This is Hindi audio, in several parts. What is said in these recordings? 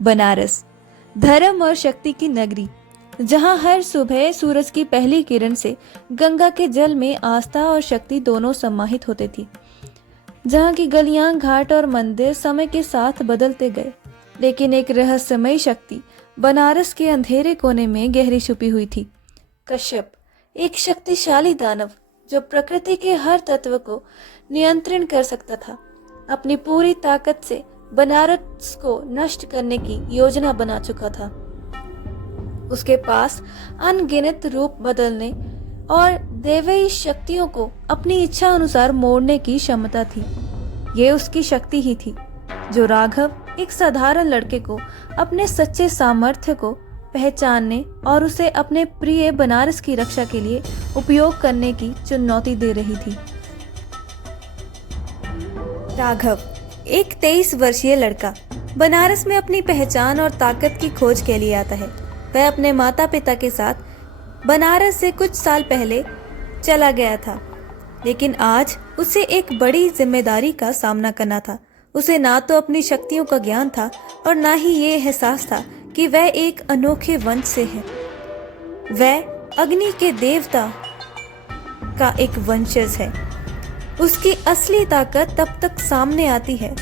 बनारस, धर्म और शक्ति की नगरी, जहां हर सुबह सूरज की पहली किरण से गंगा के जल में आस्था और शक्ति दोनों समाहित होते थी। जहां की गलियां, घाट और मंदिर समय के साथ बदलते गए, लेकिन एक रहस्यमयी शक्ति बनारस के अंधेरे कोने में गहरी छुपी हुई थी। कश्यप, एक शक्तिशाली दानव जो प्रकृति के हर तत्व को नियंत्रण कर सकता था, अपनी पूरी ताकत से बनारस को नष्ट करने की योजना बना चुका था। उसके पास अनगिनत रूप बदलने और दैवीय शक्तियों को अपनी इच्छा अनुसार मोड़ने की क्षमता थी। ये उसकी शक्ति ही थी जो राघव, एक साधारण लड़के को अपने सच्चे सामर्थ्य को पहचानने और उसे अपने प्रिय बनारस की रक्षा के लिए उपयोग करने की चुनौती दे रही थी। राघव, एक 23 वर्षीय लड़का, बनारस में अपनी पहचान और ताकत की खोज के लिए आता है। वह अपने माता पिता के साथ बनारस से कुछ साल पहले चला गया था, लेकिन आज उसे एक बड़ी जिम्मेदारी का सामना करना था। उसे ना तो अपनी शक्तियों का ज्ञान था और ना ही ये एहसास था कि वह एक अनोखे वंश से है। वह अग्नि के देवता का एक वंशज है। उसकी असली ताकत तब तक सामने आती है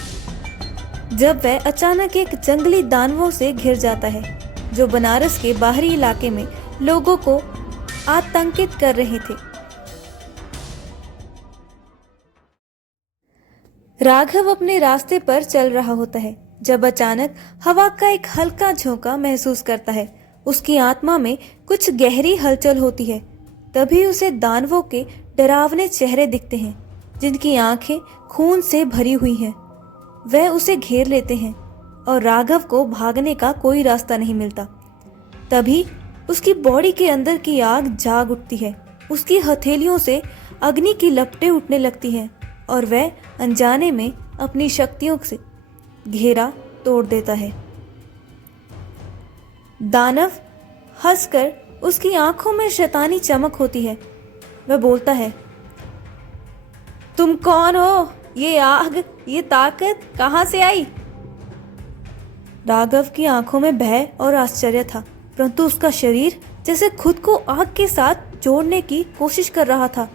जब वह अचानक एक जंगली दानवों से घिर जाता है, जो बनारस के बाहरी इलाके में लोगों को आतंकित कर रहे थे। राघव अपने रास्ते पर चल रहा होता है जब अचानक हवा का एक हल्का झोंका महसूस करता है। उसकी आत्मा में कुछ गहरी हलचल होती है। तभी उसे दानवों के डरावने चेहरे दिखते हैं, जिनकी आंखें खून से भरी हुई हैं। वह उसे घेर लेते हैं और राघव को भागने का कोई रास्ता नहीं मिलता। तभी उसकी बॉडी के अंदर की आग जाग उठती है। उसकी हथेलियों से अग्नि की लपटें उठने लगती हैं और वह अनजाने में अपनी शक्तियों से घेरा तोड़ देता है। दानव हंसकर, उसकी आंखों में शैतानी चमक होती है। वह बोलता है, तुम कौन हो? ये आग, ये ताकत कहां से आई? राघव की आंखों में भय और आश्चर्य था, परंतु उसका शरीर जैसे खुद को आग के साथ जोड़ने की कोशिश कर रहा था।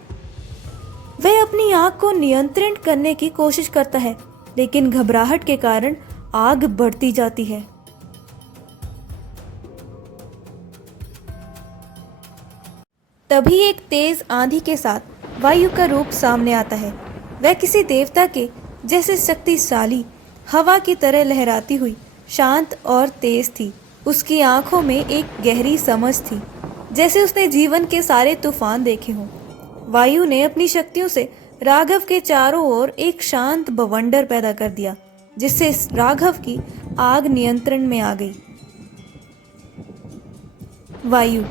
वह अपनी आग को नियंत्रित करने की कोशिश करता है, लेकिन घबराहट के कारण आग बढ़ती जाती है। तभी एक तेज आंधी के साथ वायु का रूप सामने आता है। वह किसी देवता के जैसे शक्तिशाली, हवा की तरह लहराती हुई, शांत और तेज थी। उसकी आंखों में एक गहरी समझ थी, जैसे उसने जीवन के सारे तूफान देखे हों। वायु ने अपनी शक्तियों से राघव के चारों ओर एक शांत बवंडर पैदा कर दिया, जिससे राघव की आग नियंत्रण में आ गई। वायु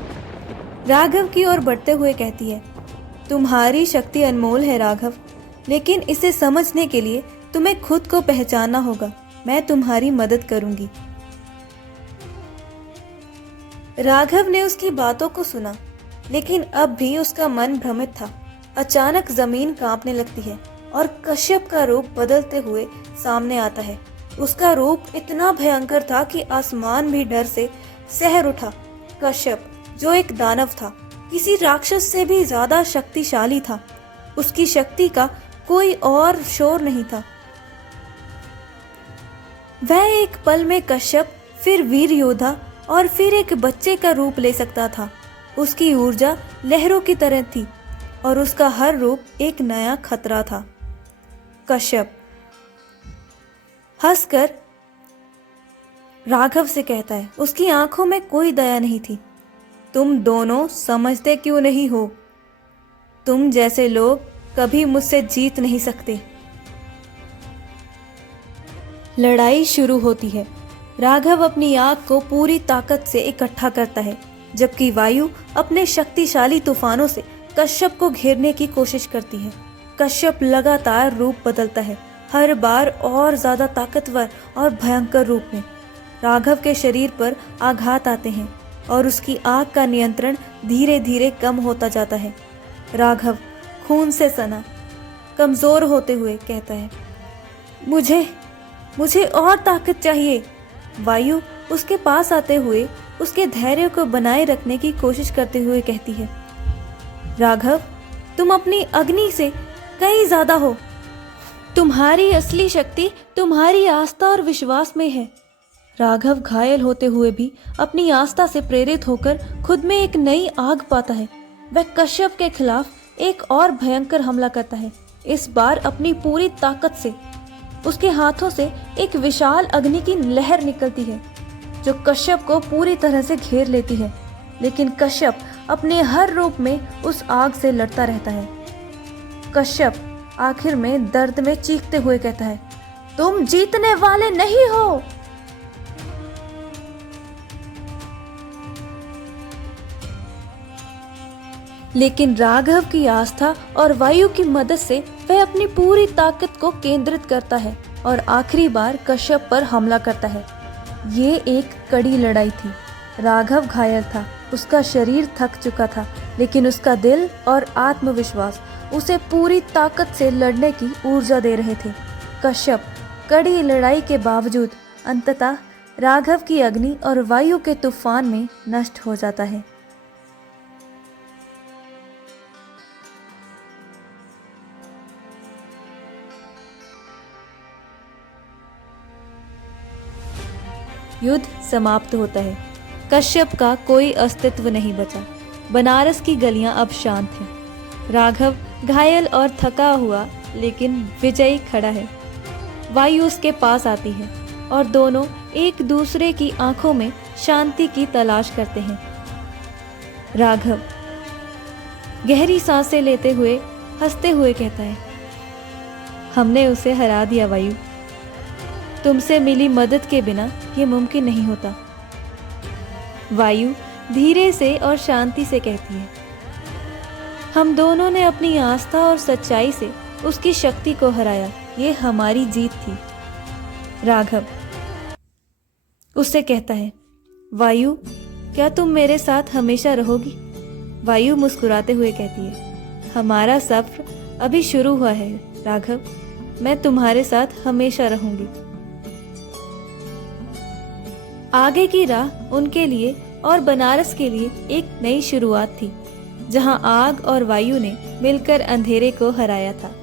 राघव की ओर बढ़ते हुए कहती है, तुम्हारी शक्ति अनमोल है राघव, लेकिन इसे समझने के लिए तुम्हें खुद को पहचानना होगा। मैं तुम्हारी मदद करूंगी। राघव ने उसकी बातों को सुना, लेकिन अब भी उसका मन भ्रमित था। अचानक जमीन कांपने लगती है और कश्यप का रूप बदलते हुए सामने आता है। उसका रूप इतना भयंकर था कि आसमान भी डर से सहर उठा। कश्यप, जो एक दानव था, किसी राक्षस से भी ज्यादा शक्तिशाली था। उसकी शक्ति का कोई और शोर नहीं था। वह एक पल में कश्यप, फिर वीर योद्धा और फिर एक बच्चे का रूप ले सकता था। उसकी ऊर्जा लहरों की तरह थी और उसका हर रूप एक नया खतरा था। कश्यप हंसकर राघव से कहता है, उसकी आंखों में कोई दया नहीं थी, तुम दोनों समझते क्यों नहीं हो? तुम जैसे लोग कभी मुझसे जीत नहीं सकते। लड़ाई शुरू होती है। राघव अपनी आग को पूरी ताकत से इकट्ठा करता है, जबकि वायु अपने शक्तिशाली तूफानों से कश्यप को घेरने की कोशिश करती है। कश्यप लगातार रूप बदलता है, हर बार और ज्यादा ताकतवर और भयंकर रूप में। राघव के शरीर पर आघात आते हैं और उसकी आग का नियंत्रण धीरे धीरे कम होता जाता है। राघव खून से सना, कमजोर होते हुए कहता है, मुझे और ताकत चाहिए। वायु उसके पास आते हुए उसके धैर्य को बनाए रखने की कोशिश करते हुए कहती है, राघव, तुम अपनी अग्नि से कहीं ज्यादा हो। तुम्हारी असली शक्ति तुम्हारी आस्था और विश्वास में है। राघव घायल होते हुए भी अपनी आस्था से प्रेरित होकर खुद में एक नई आग पाता है। वह कश्यप के खिलाफ एक और भयंकर हमला करता है। इस बार अपनी पूरी ताकत से उसके हाथों से एक विशाल अग्नि की लहर निकलती है जो कश्यप को पूरी तरह से घेर लेती है। लेकिन कश्यप अपने हर रूप में उस आग से लड़ता रहता है। कश्यप आखिर में दर्द में चीखते हुए कहता है, तुम जीतने वाले नहीं हो। लेकिन राघव की आस्था और वायु की मदद से वह अपनी पूरी ताकत को केंद्रित करता है और आखिरी बार कश्यप पर हमला करता है। ये एक कड़ी लड़ाई थी। राघव घायल था, उसका शरीर थक चुका था, लेकिन उसका दिल और आत्मविश्वास उसे पूरी ताकत से लड़ने की ऊर्जा दे रहे थे। कश्यप कड़ी लड़ाई के बावजूद अंततः राघव की अग्नि और वायु के तूफान में नष्ट हो जाता है। युद्ध समाप्त होता है। कश्यप का कोई अस्तित्व नहीं बचा। बनारस की गलियां अब शांत हैं। राघव घायल और थका हुआ लेकिन विजयी खड़ा है। वायु उसके पास आती है और दोनों एक दूसरे की आंखों में शांति की तलाश करते हैं। राघव गहरी सांसें लेते हुए हंसते हुए कहता है, हमने उसे हरा दिया वायु। तुमसे मिली मदद के बिना ये मुमकिन नहीं होता। वायु धीरे से और शांति से कहती है, हम दोनों ने अपनी आस्था और सच्चाई से उसकी शक्ति को हराया। ये हमारी जीत थी। राघव उससे कहता है, वायु, क्या तुम मेरे साथ हमेशा रहोगी? वायु मुस्कुराते हुए कहती है, हमारा सफर अभी शुरू हुआ है राघव, मैं तुम्हारे साथ हमेशा रहूंगी। आगे की राह उनके लिए और बनारस के लिए एक नई शुरुआत थी, जहां आग और वायु ने मिलकर अंधेरे को हराया था।